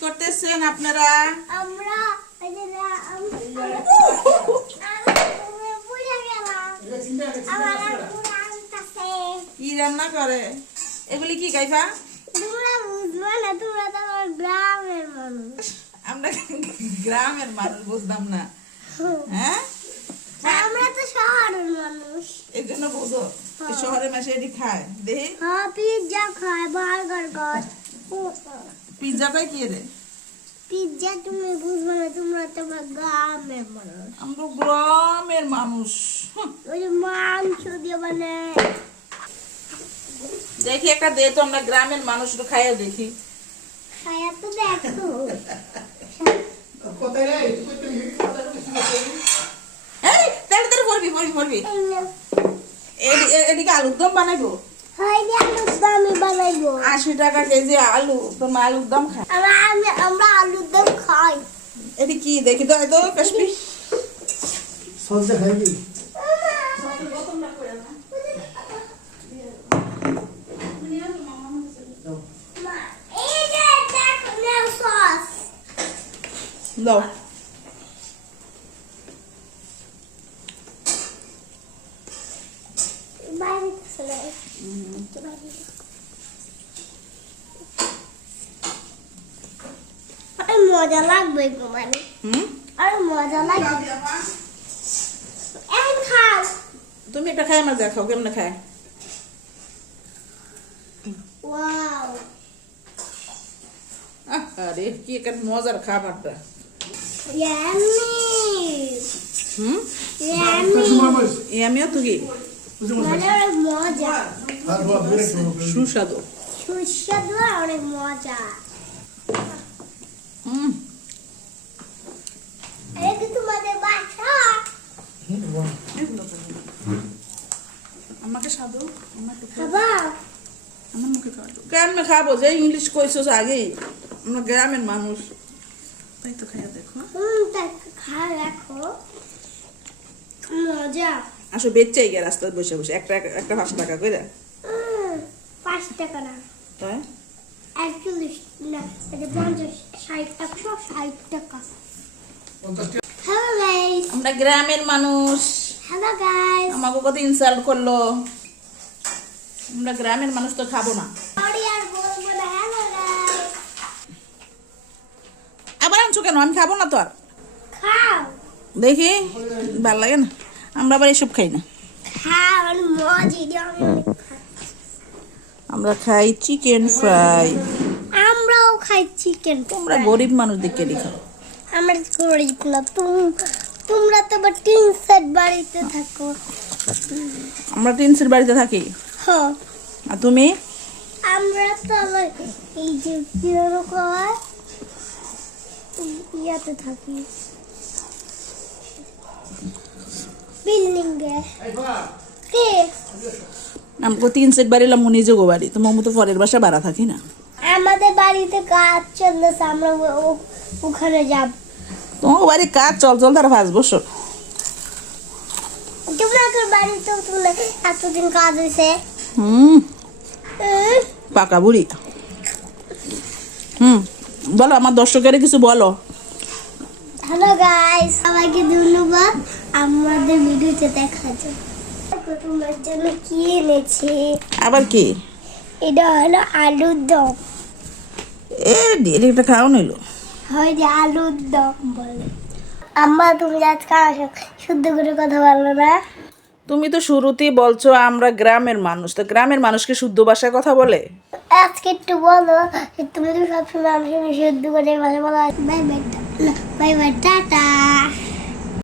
করতেছেন আপনারা? আমরা। কি রান্না করে? এগুলি কি গাইফা আমার গ্রামের মানুষ। বুঝলাম না। হ্যাঁ? আমরা তো শহরের মানুষ। এই জন্য বুঝো এই শহরে মাসে এটি খায়। দেখি। হ্যাঁ পিৎজা খায় বার্গার খায়। পিৎজাটা কি রে পিৎজা তুমি বুঝবে না তোমরা তো গ্রামের মানুষ। আমরা গ্রামের মানুষ। ওই মাংস দিয়ে দেখি একটা দে তো আমরা গ্রামের মানুষ খাইয়ে দেখি। খায়া তো দেখো। এদিকে আলুর দম বানাইবো। হয় আলুর দম। আশি টাকা কেজি আলু তোমার আলুর দম খায়। আমরা আমি আমরা আলুর দম খাই। এটি কি? দেখি তো এই তো কাশ্মীর সলতে খাইবি মা, এই যে দেখো নাও সস। দাও। বাইরে চলে বাইরে। আর মজা লাগবে গো মানে আর মজা লাগবে। এখন খাও। তুমি এটা খাই আমার দেখাও কেমনে খায়? ওয়াও। আরে কি একটা মজার খাবারটা। আমিও তো কি? মানে সুস্বাদু। সুস্বাদু আর অনেক মজা হুম এটা কি তোমাদের বাসা আমাকে। খাবা আমার মুখে খাওয়াতো কেমনে খাব যে ইংলিশ কইছো আগেই আমরা গ্রামের মানুষ তাই তো খাইয়া দেখো হুম তাই খা রাখো মজা আসো বেচাই গিয়ে রাস্তায় বসে বসে একটা একটা পাঁচ টাকা করে উম, পাঁচ টাকা না। তাই? একচল্লিশ না এটা পঞ্চাশ ষাট একশো ষাট টাকা হ্যালো গাইস আমরা গ্রামের মানুষ হ্যালো গাইস আমাকে কত ইনসাল্ট করল আমরা গ্রামের মানুষ তো খাব না আবার আনছো কেন? আমি খাব না তো আর। দেখি ভালো লাগে না। আমরা আবার এসব খাই না। খাও আর মজি দিয়ে আমি অনেক খাই। আমরা খাই চিকেন ফ্রাই। আমরাও খাই চিকেন তোমরা গরিব মানুষ দেখে খাও আমরা গরিব না তুম তোমরা তো আবার টিন সেট বাড়িতে থাকো। আমরা টিনসের বাড়িতে থাকি? হ আর তুমি? আমরা তো আবার এই যে কীরকম হয় ইয়াতে থাকি। বিল্ডিং এ কে? আমাকে তিন সেট বাড়ি এলাম নিজেগো বাড়ি। তোমার তো পরের বাসা বাড়া থাকি না। আমাদের বাড়িতে কাজ চলতেছে আমরা ওখানে যাব। তোমার বাড়ি কাজ চল চল তারা পাঁচ বছর। তোমাদের বাড়িতে তুলে এতদিন কাজ হয়েছে? হুম। পাকা বুড়ি। হুম। বলো আমার দর্শকের কিছু বলো। হ্যালো গাইস সবাইকে ধন্যবাদ। আমাদের ভিডিওতে দেখো, তোমার জন্য কি এনেছি। আবার কি? এটা হলো আলুর দম। এ দিয়ে একটা খাও নিল। হয় যে আলুর দম বলে। আম্মা তুমি আজকে আমার সাথে শুদ্ধ করে কথা বলো না। তুমি তো শুরুতেই বলছো আমরা গ্রামের মানুষ। তো গ্রামের মানুষকে শুদ্ধ ভাষায় কথা বলে? আজকে একটু বলো তুমি তো সবসময় আমার শুদ্ধ করে ভালো বলো। Bye bye bye bye tata.